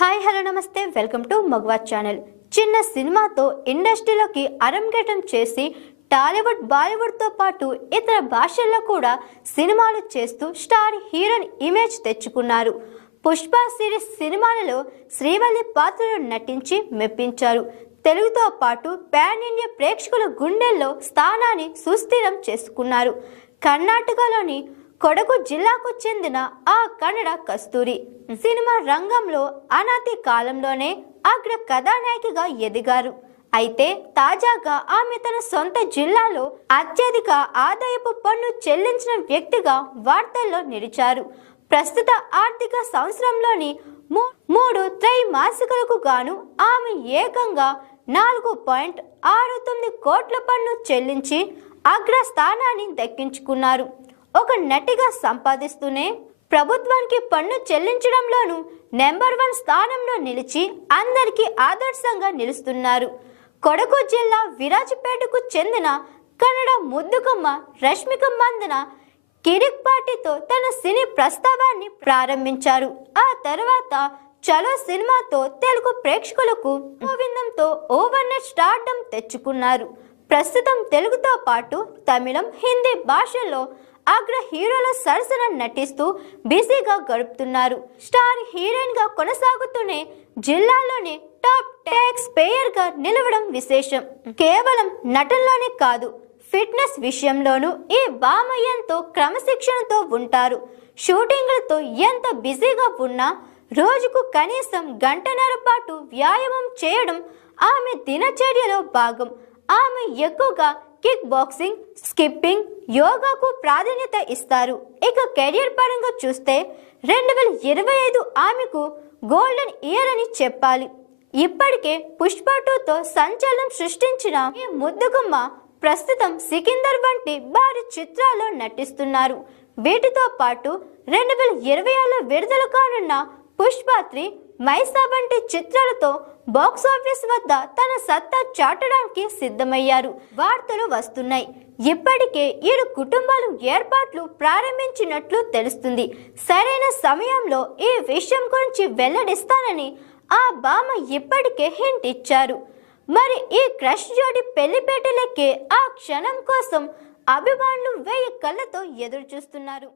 Hi hello నమస్తే. Welcome to Magava channel. చిన్న సినిమాతో ఇండస్ట్రీలోకి అరంగేటం చేసి టాలీవుడ్ బాలీవుడ్తో పాటు ఇతర భాషల్లో కూడా సినిమాలు చేస్తూ స్టార్ హీరోయిన్ ఇమేజ్ తెచ్చుకున్నారు. పుష్ప సిరీస్ సినిమాలలో శ్రీవల్లి పాత్రలో నటించి మెప్పించారు. తెలుగుతో పాటు పాన్ ఇండియా ప్రేక్షకుల గుండెల్లో స్థానాన్ని సుస్థిరం చేసుకున్నారు. కర్ణాటకలోని కొడగు జిల్లాకు చెందిన ఆ కన్నడ కస్తూరి. సినిమా రంగంలో అనాతి కాలంలోనే అగ్ర కథానాయకిగా ఎదిగారు. అయితే తాజాగా ఆమె తన సొంత జిల్లాలో అత్యధిక ఆదాయపు పన్ను చెల్లించిన వ్యక్తిగా వార్తల్లో నిలిచారు. ప్రస్తుత ఆర్థిక సంవత్సరంలోని మూ- మూడు త్రైమాసికలకు గాను ఆమె ఏకంగా నాలుగు పాయింట్ ఆరు తొమ్మిది కోట్ల పన్ను చెల్లించి అగ్రస్థానాన్ని దక్కించుకున్నారు. ఒక నటిగా సంపాదిస్తూనే ప్రభుత్వానికి పన్ను చెల్లించడంలోనూ నెంబర్ వన్ స్థానంలో నిలిచి అందరికీ ఆదర్శంగా నిలుస్తున్నారు. కొడగు జిల్లా విరాజపేటకు చెందిన కన్నడ ముద్దుకమ్మ రష్మిక మందన కిరిక్ పార్టీతో తన సినీ ప్రస్తావాన్ని ప్రారంభించారు. ఆ తర్వాత చలో సినిమాతో తెలుగు ప్రేక్షకులకు గోవిందంతో ఓవర్ నెట్ తెచ్చుకున్నారు. ప్రస్తుతం తెలుగుతో పాటు తమిళం హిందీ భాషల్లో అగ్ర హీరోల సరసన నటిస్తూ బిజీగా గడుపుతున్నారు. స్టార్ హీరోయిన్గా కొనసాగుతూనే జిల్లాలోనే టాప్ ట్యాక్స్ పేయర్గా నిలవడం విశేషం. కేవలం నటనలోనే కాదు ఫిట్నెస్ విషయంలోనూ ఈ భామ ఎంతో క్రమశిక్షణతో ఉంటారు. షూటింగ్లతో ఎంత బిజీగా ఉన్నా రోజుకు కనీసం గంటన్నర పాటు వ్యాయామం చేయడం ఆమె దినచర్యలో భాగం. ఆమె ఎక్కువగా కిక్ బాక్సింగ్ స్కిప్పింగ్ యోగాకు ప్రాధాన్యత ఇస్తారు. ఇక కెరియర్ పరంగా చూస్తే రెండు వేల ఇరవై ఐదు ఆమెకు గోల్డెన్ ఇయర్ అని చెప్పాలి. ఇప్పటికే పుష్ప టూతో సంచలనం సృష్టించిన ఈ ముద్దుగుమ్మ ప్రస్తుతం సికిందర్ వంటి భారీ చిత్రాల్లో నటిస్తున్నారు. వీటితో పాటు రెండు వేల ఇరవై ఆరులో విడుదల కానున్న పుష్ప త్రీ మైసా వంటి చిత్రాలతో బాక్స్ ఆఫీస్ వద్ద తన సత్తా చాటడానికి సిద్ధమయ్యారు. వార్తలు వస్తున్నాయి. ఇప్పటికే ఇరు కుటుంబాలు ఏర్పాట్లు ప్రారంభించినట్లు తెలుస్తుంది. సరైన సమయంలో ఈ విషయం గురించి వెల్లడిస్తానని ఆ బామ ఇప్పటికే హింట్ ఇచ్చారు. మరి ఈ క్రష్ జోడి పెళ్ళిపేటలకే ఆ క్షణం కోసం అభిమానులు వెయ్యి కళ్ళతో ఎదురు చూస్తున్నారు